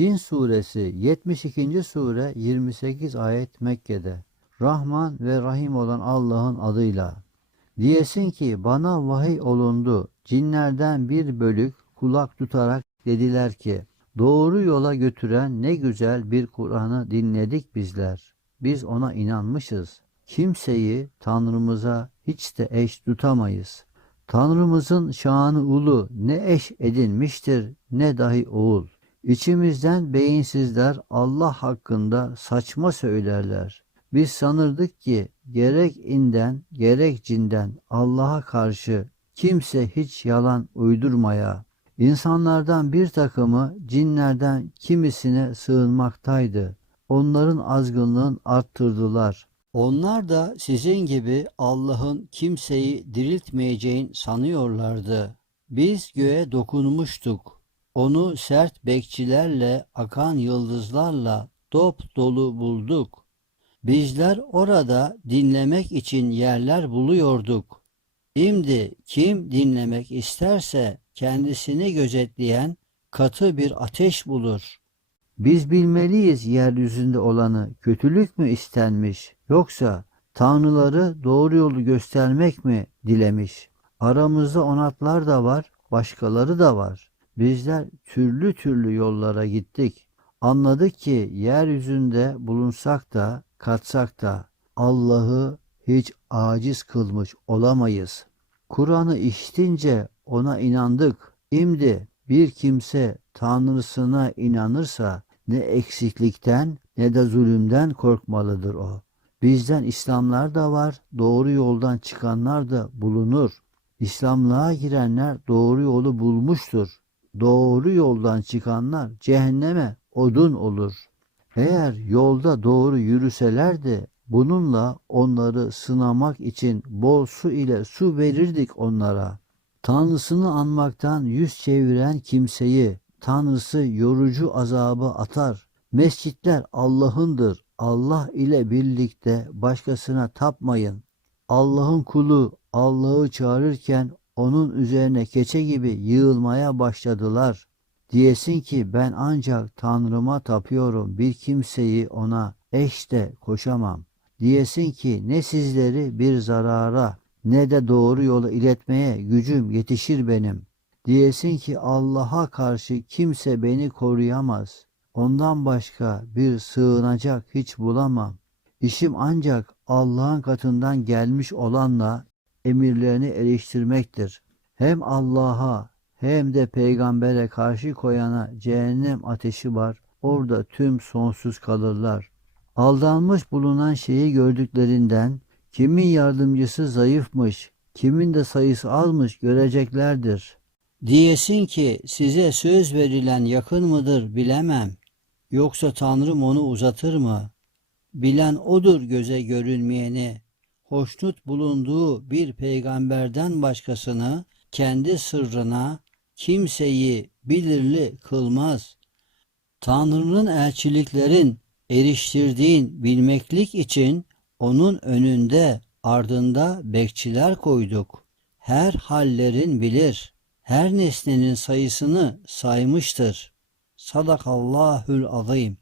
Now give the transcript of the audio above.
Cin suresi 72. sure 28 ayet Mekke'de. Rahman ve Rahim olan Allah'ın adıyla. Diyesin ki bana vahiy olundu. Cinlerden bir bölük kulak tutarak dediler ki doğru yola götüren ne güzel bir Kur'an'ı dinledik bizler. Biz ona inanmışız. Kimseyi Tanrımıza hiç de eş tutamayız. Tanrımızın şanı ulu ne eş edinmiştir ne dahi oğul. İçimizden beyinsizler Allah hakkında saçma söylerler. Biz sanırdık ki gerek inden gerek cinden Allah'a karşı kimse hiç yalan uydurmaya, insanlardan bir takımı cinlerden kimisine sığınmaktaydı. Onların azgınlığını arttırdılar. Onlar da sizin gibi Allah'ın kimseyi diriltmeyeceğini sanıyorlardı. Biz göğe dokunmuştuk. Onu sert bekçilerle, akan yıldızlarla dop dolu bulduk. Bizler orada dinlemek için yerler buluyorduk. Şimdi kim dinlemek isterse kendisini gözetleyen katı bir ateş bulur. Biz bilmeliyiz yeryüzünde olanı kötülük mü istenmiş yoksa tanrıları doğru yolu göstermek mi dilemiş? Aramızda onatlar da var, başkaları da var. Bizler türlü türlü yollara gittik. Anladık ki yeryüzünde bulunsak da katsak da Allah'ı hiç aciz kılmış olamayız. Kur'an'ı işitince ona inandık. Şimdi bir kimse Tanrısına inanırsa ne eksiklikten ne de zulümden korkmalıdır o. Bizden İslamlar da var, doğru yoldan çıkanlar da bulunur. İslamlığa girenler doğru yolu bulmuştur. Doğru yoldan çıkanlar cehenneme odun olur. Eğer yolda doğru yürüselerdi bununla onları sınamak için bol su ile su verirdik onlara. Tanrısını anmaktan yüz çeviren kimseyi Tanrısı yorucu azabı atar. Mescitler Allah'ındır. Allah ile birlikte başkasına tapmayın. Allah'ın kulu Allah'ı çağırırken onun üzerine keçe gibi yığılmaya başladılar. Diyesin ki ben ancak Tanrıma tapıyorum bir kimseyi ona eş de koşamam. Diyesin ki ne sizleri bir zarara ne de doğru yola iletmeye gücüm yetişir benim. Diyesin ki Allah'a karşı kimse beni koruyamaz. Ondan başka bir sığınacak hiç bulamam. İşim ancak Allah'ın katından gelmiş olanla emirlerini eleştirmektir. Hem Allah'a hem de peygambere karşı koyana cehennem ateşi var. Orada tüm sonsuz kalırlar. Aldanmış bulunan şeyi gördüklerinden kimin yardımcısı zayıfmış, kimin de sayısı azmış göreceklerdir. Diyesin ki size söz verilen yakın mıdır bilemem. Yoksa Tanrım onu uzatır mı? Bilen odur göze görünmeyeni. Hoşnut bulunduğu bir peygamberden başkasını kendi sırrına kimseyi bilirli kılmaz. Tanrı'nın elçiliklerin eriştirdiğin bilmeklik için onun önünde ardında bekçiler koyduk. Her hallerin bilir. Her nesnenin sayısını saymıştır. Sadakallahül azim.